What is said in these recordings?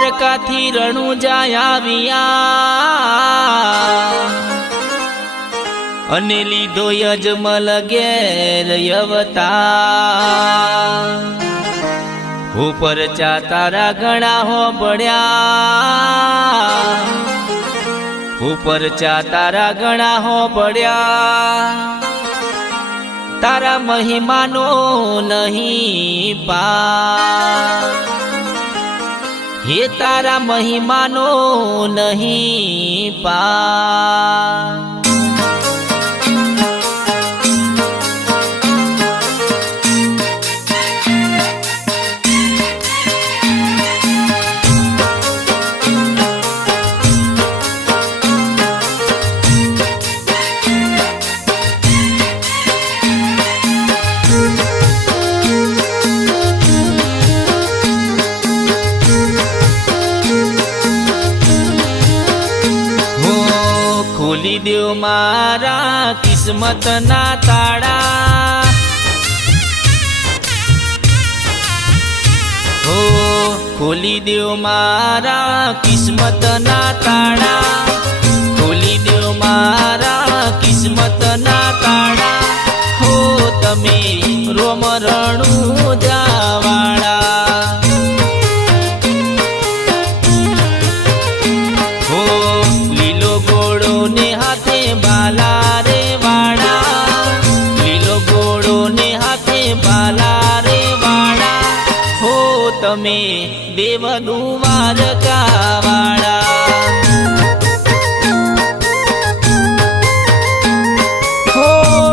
દ્વારકાથી રણુજા આવ્યા અને લીધો યજમલ ઘેર અવતાર ઉપર ચા તારા ઘણા હો પડ્યા ઉપર ચા તારા ઘણા હો પડ્યા તારા મહિમાનો નહીં પાર હે તારા મહિમાનો નહીં પાર ખોલી દેવ મારા કિસ્મત ના તાળા હો ખોલી દેવ મારા કિસ્મત ના તાળા ખોલી દેવ મારા કિસ્મત ના તાળા હો તમે રોમ રણુજા વાળા હો લીલો ઘોડો ને હાથે બાલા રે વાળા લીલો ઘોડો ને હાથે બાલા રે વાળા હો તમે દેવ દ્વારકા વાળા હો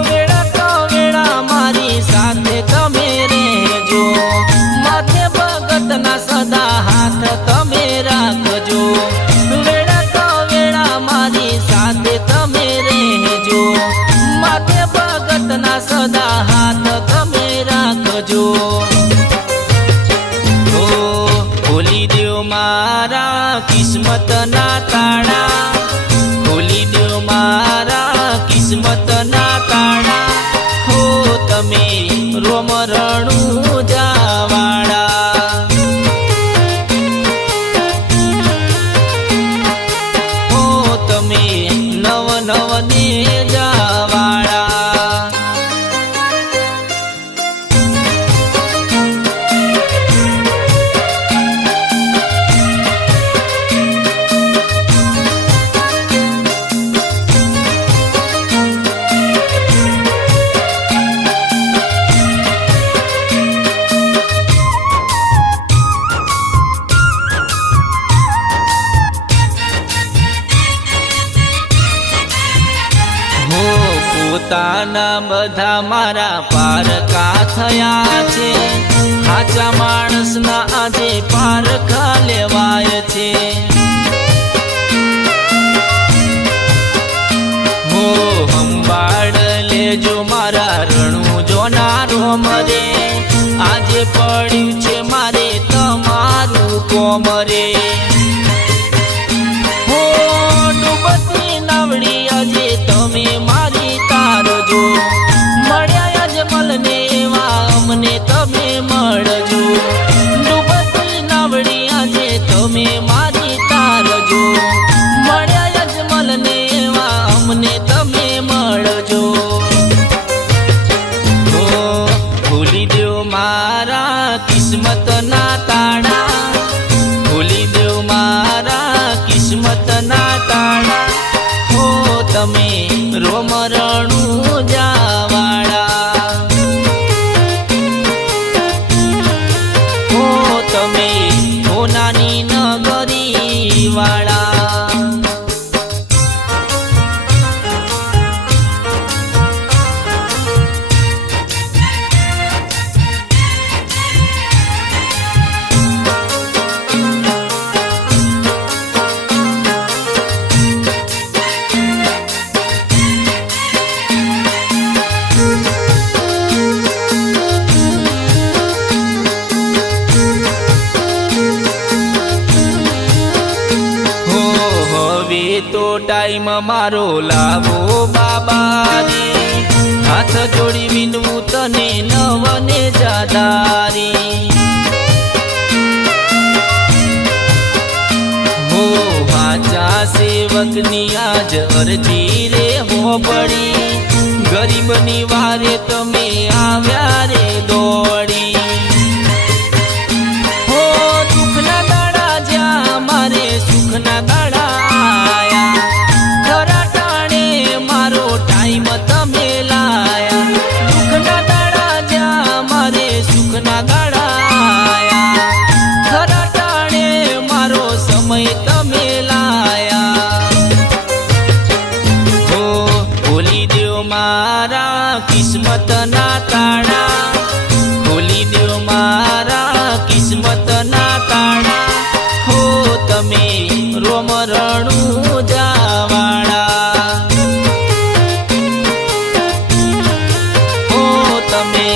વેળા તો વેળા મારી સાથે તમે રહેજો માથે ભગત ના સદા હાથ તમે રાખજો વેળા તો વેળા મારી સાથે તમે રહેજો માથે ભગત ના સદા હાથ તમે રાખજો ઓ ખોલી દેવ મારા કિસ્મત ના તાળા ખોલી દેવ મારા કિસ્મત ના તાળા હો તમે રોમ રણુજા વાળા હો તમે નવ નવ ને જાવાળા પોતાના બધા મારા પારકા થયા છે સાચા માણસના આજે પારખા લેવાય છે હો સંભાળ લેજો મારા રણુજોના રોમ રે આજે પડ્યું છે મારે તમારું કોમ રે હો ડૂબતી નાવડી આજે તમે મારી તારજો મળ્યા અજમલ ને એવા અમને તમે મળજો ડૂબતી નાવડી આજે તમે મારી તારજો મળ્યા અજમલ ને એવા અમને તમે મળજો ઓ ખોલી દેવ મારા કિસ્મત ના તાળા ખોલી દેવ મારા કિસ્મત ના તાળા હો તમે રોમ રણુજા વાળા હો તમે સોનાની નગરી વાળા તો ટાઈમ મારો લાવો બાબા રે હાથ જોડી વિનવું તને નવને જાદારી राजा सेवकनी आज अरजी रे होबड़ी गरीबनी वारे तमे आव्या रे दौड़ी हो दुखना दाड़ा ज्या मारे सुखना दाड़ा आया खरा टाणे मारो टाइम तमे लाया दुखना दाड़ा ज्या मारे सुखना दाड़ा आया खरा टाणे मारो समय तमे लाया हो खोली देव मारा किस्मत ना ताड़ा खोली देव मारा किस्मत ना ताड़ा हो तमे रोम रणु जावाड़ा हो तमे